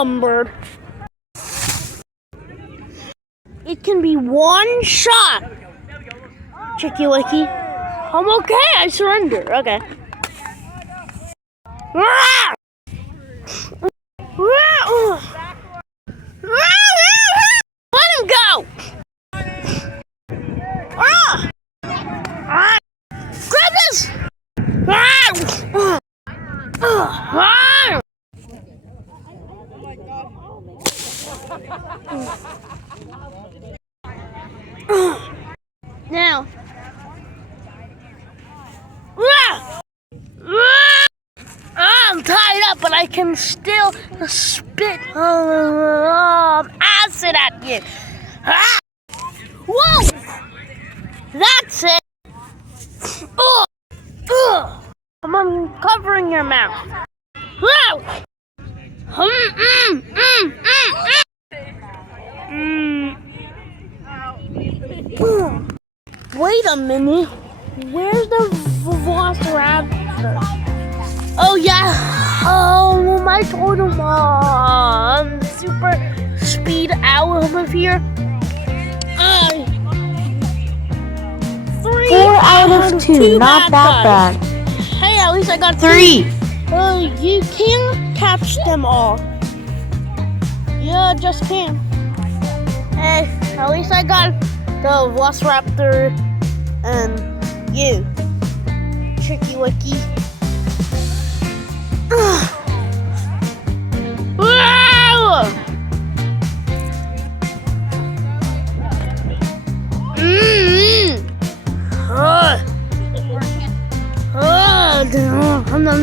outnumbered. It can be one shot. Chicky Wicky. I'm okay, I surrender. Okay. Let him go! Grab this! Now. I'm tied up, but I can still spit acid at you. Whoa! That's it. I'm covering your mouth. Whoa! Wait a minute. Where's the Velociraptor? Oh yeah. Oh, I told him super speed owl over here. 3 out of 2, not that bad. Hey, at least I got 3. You can catch them all. Yeah, just can. Hey, at least I got the Velociraptor and you, Chicky Wicky.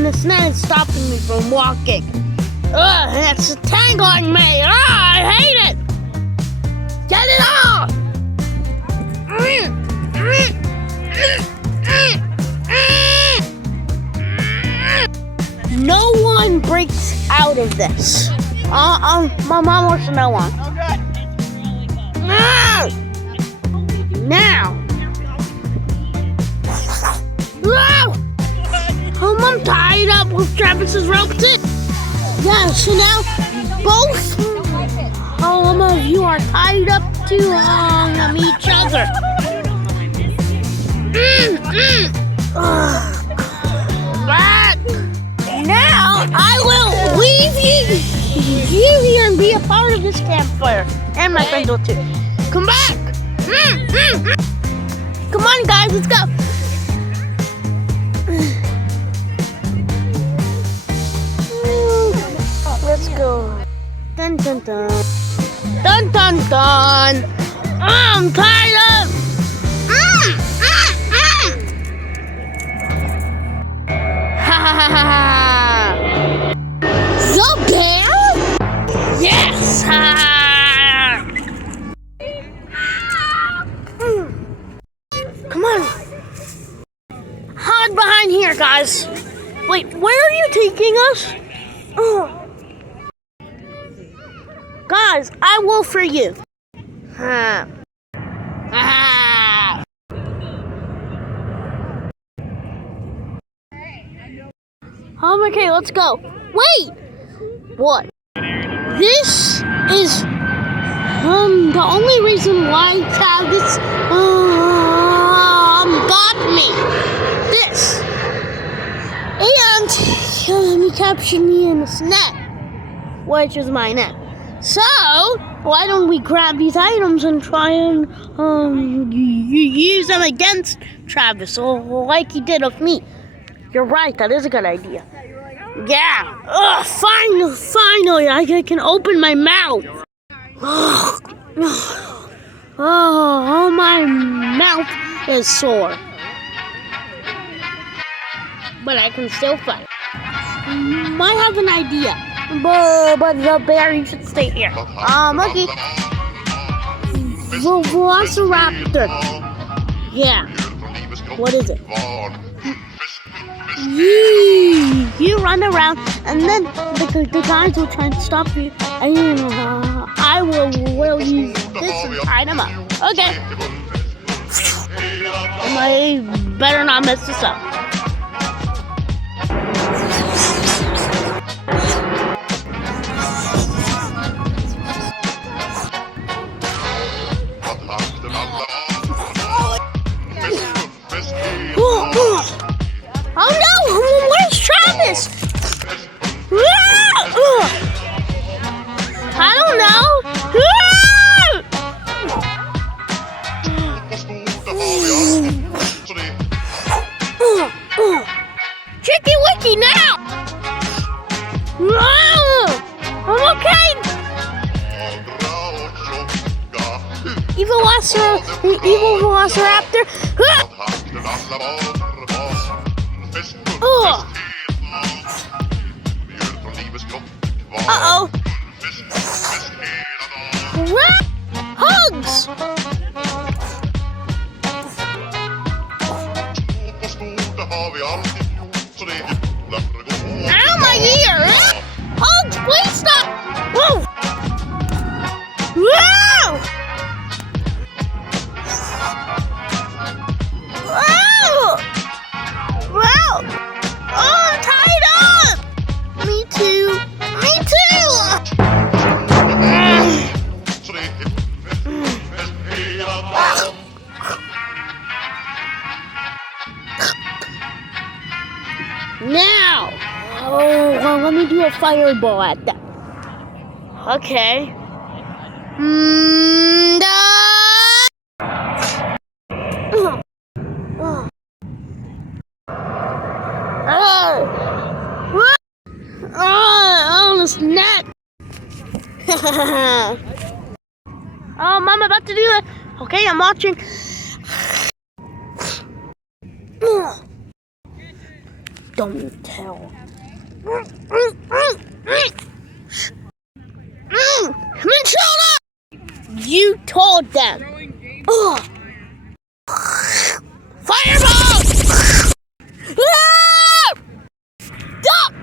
This net is stopping me from walking. It's tangling me. I hate it. Get it off. No one breaks out of this. My mom wants to know one. Now. I'm tied up with Travis's rope too. Yeah, so now both of you are tied up to each other. Now I will leave you here and be a part of this campfire. And my friends will too. Come back! Come on guys, let's go. Let's go. Dun dun dun. Dun dun dun. I'm tied up. Ha ha ha ha. The bear? Yes. Come on. Hide behind here, guys. Wait, where are you taking us? Guys, I will for you. Okay, let's go. Wait! What? This is the only reason why Travis got me. This. And he captured me in this net, which is my net. So, why don't we grab these items and try and use them against Travis, like he did of me? You're right, that is a good idea. Yeah. Finally, I can open my mouth. Oh, my mouth is sore. But I can still fight. Might have an idea. But the bear, you should stay here. Okay. The Velociraptor. Yeah. What is it? You run around, and then the guys will try and stop you, and I will use this and tie them up. Okay. And I better not mess this up. the evil velociraptor. Uh-oh. Hugs! Ow, my ear! Hugs, please stop! Whoa! Whoa! Whoa! Whoa! Oh, I'm tied up! Me too. Me too! Now! Oh, well, let me do a fireball at that. Okay. Oh, this net. I'm about to do it. Okay, I'm watching. Don't tell. Minnesota! You told them. Fireball! Duck!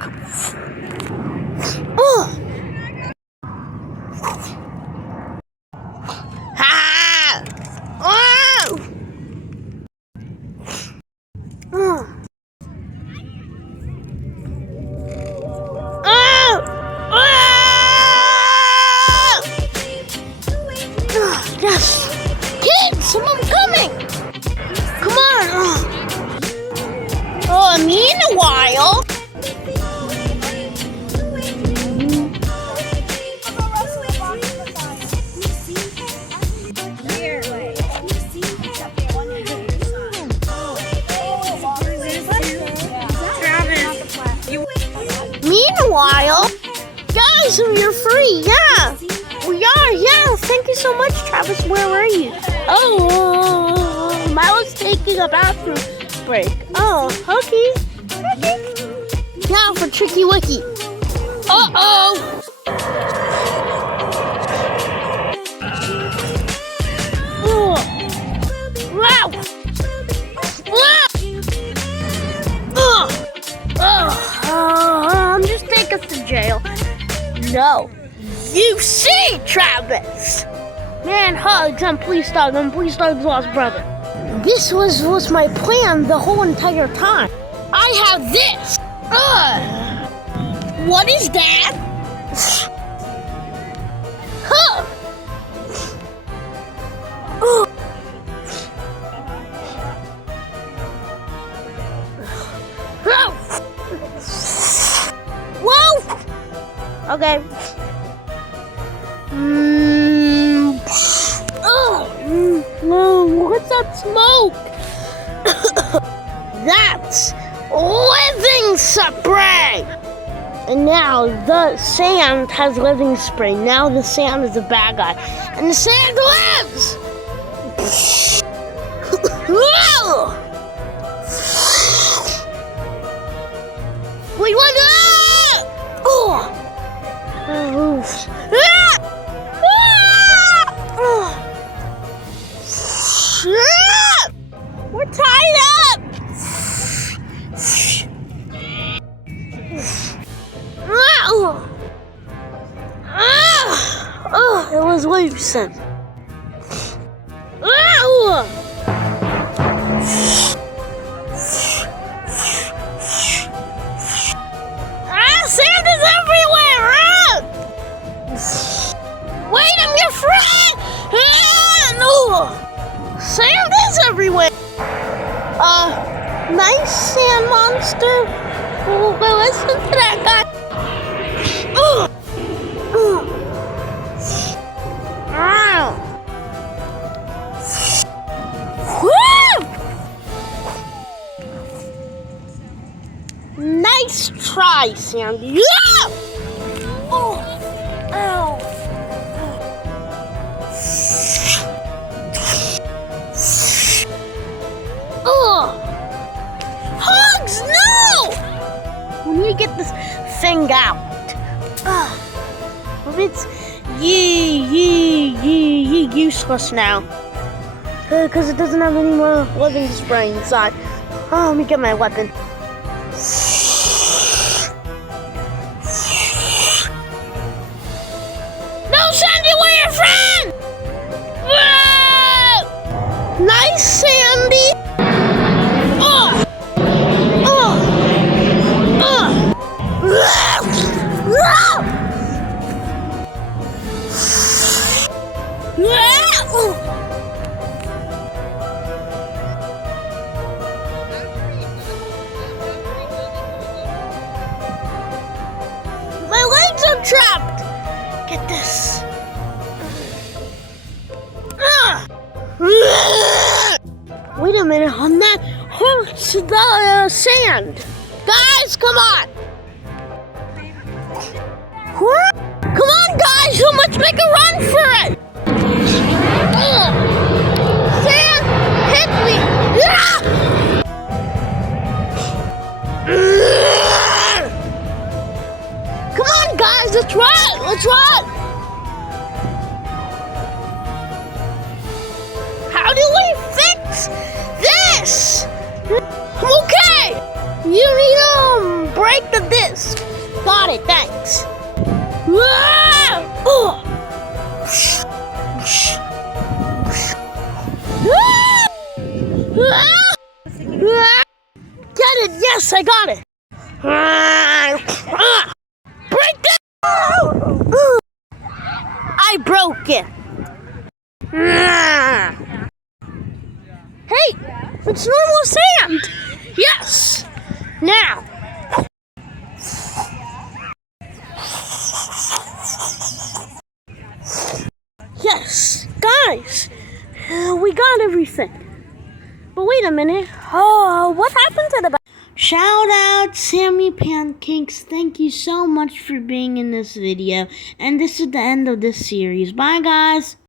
Ha! Yes! Kids, someone coming! Come on! Oh, meanwhile... Meanwhile, guys, you're free, yeah. We are, yeah. Thank you so much, Travis. Where were you? Oh, I was taking a bathroom break. Oh, okay. Now for Tricky Wicky. Uh-oh. Wow. I'm just taking us to jail. No. You see, Travis! Man, Hugs, I'm Police Dog. I'm Police Dog's lost brother. This was my plan the whole entire time. I have this. What is that? Huh. Whoa! Okay. What's that smoke? That's living spray! And now the sand has living spray. Now the sand is a bad guy. And the sand lives! Wait, what? We're tied up! It was loosened. Sand is everywhere! Wait, I'm your friend! Sand is everywhere! Nice sand monster. We'll go listen to that guy. Nice try, Sandy. Oh, ow. spring out. It's useless now. Because it doesn't have any more living spray inside. Oh, let me get my weapon. No, Sandy, we're your friend! Whoa! Nice, Sandy! Oh! Oh! Oh! My legs are trapped! Get this. Wait a minute, on that hurts the sand. Guys, come on! What? Come on, guys, let's make a run for it! Sand, hit me! Come on, guys, let's run! Let's run! How do we fix this? Okay! You need to break the disc. Got it, thanks. Get it! Yes, I got it! Break it! I broke it. Hey, it's normal sand. Yes. Now. Yes, guys, we got everything. But wait a minute. Oh, what happened to the... Shout out Sammy Pancakes. Thank you so much for being in this video. And this is the end of this series. Bye, guys.